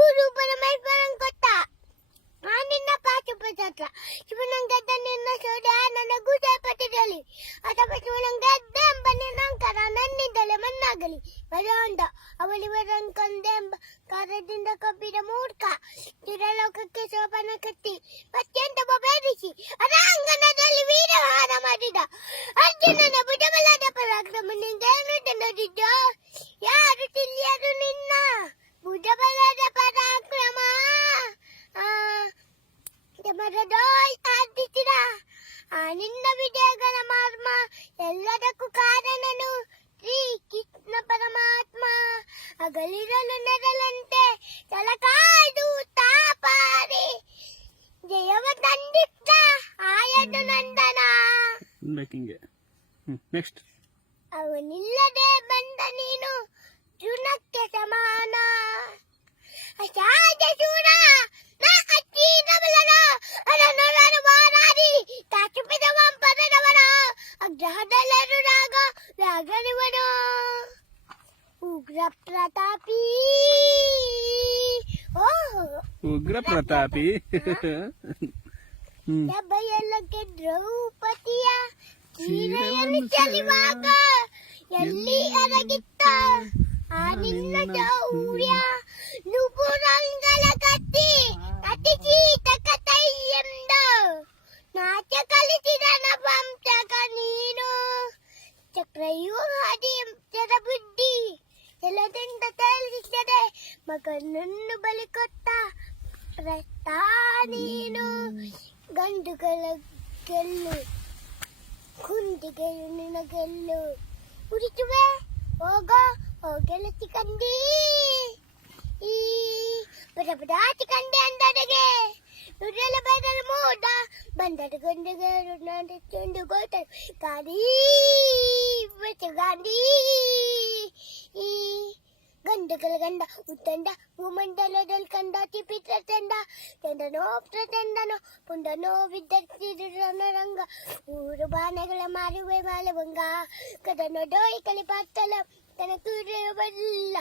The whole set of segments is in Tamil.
ஊரு பரமாய் பரம் கொட்டா நான் என்ன பாட்டு பத்தாத்தா இப்போ நான் கேட்டேன் என்ன சொல்றா நான் குதிரை பத்தி சொல்லி அதை பத்தி நான் கேட்டேன் பண்ணி நான் கரா நன்னி தலை மண்ணாகலி வராண்டா அவளி வரம் கந்தேன் கரதிந்த கப்பிட மூர்க்கா திரலோக்கு சோபனை கட்டி பத்தியன் தப்பா பேசிச்சு அதான் அங்கே நான் சொல்லி வீரவாத மாதிரிதான் அர்ஜுனனை விடமில்லாத ನಿನ್ನ ವಿಜಯಗಳ ಮಾರ್ಮ ಎಲ್ಲದಕ್ಕೂ ಕಾರಣನು ಶ್ರೀ ಕೃಷ್ಣ ಪರಮಾತ್ಮ ಅಗಲಿರಲು ನೆರಲಂತೆ ತಲಕಾಯ್ದು ತಾಪಾರಿ ಜಯವ ತಂದಿತ್ತ ಆಯದು ನಂದನ ಅವನಿಲ್ಲದೆ ಬಂದ ನೀನು ಜುನಕ್ಕೆ ಸಮಾನ grab pratapi. Oh. Oh, grab pratapi. Hmm. ya bayar lagi Draupadi ya. Kira yang cari makan. Yang li ada kita. Ani nak jauh ya. ಮಗನಿಂದ ತೆರಳಿದ್ದರೆ ಮಗನನ್ನು ಬಲಿ ಕೊಟ್ಟ ಪ್ರತ ನೀನು ಗಂಡುಗಳ ಗೆಲ್ಲು ಕುಂದಿಗೆ ನಿನ ಗೆಲ್ಲು ಉರಿತುವೆ ಹೋಗೋ ಹೋಗಲು ಚಿಕಂದಿ ಈ ಬರಬದ ಚಿಕಂದಿ ಅಂದರಿಗೆ ನುರಲ ಬರಲ ಮೂಡ ಬಂದರು ಗಂಡುಗಳು ನಾನು ಚೆಂದು ಗೋತರು ಗಾಂಧಿ ಗಾಂಧಿ ಈ ചുണ്ടുകൾ കണ്ട ഉത്തണ്ട ഭൂമണ്ഡലതൽ കണ്ട തിപ്പിത്രോണ്ടനോ വിദഗ്ധിരംഗ ഊരുപാനകളെ മാറിവേ മാലവങ്ക കഥനോടോയി കളിപ്പാത്തലം തനക്കുരുവല്ല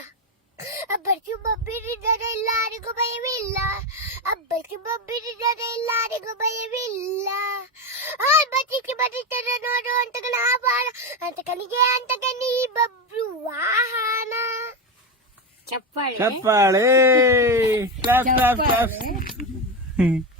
എല്ലാരും ഭയമില്ല എല്ലാരും ഭയമില്ല ആ നോടോ അന്ത അന്ത ബബ്രു വാഹന Chapalé. Chapalé. Clap, clap, clap, Chappale. clap.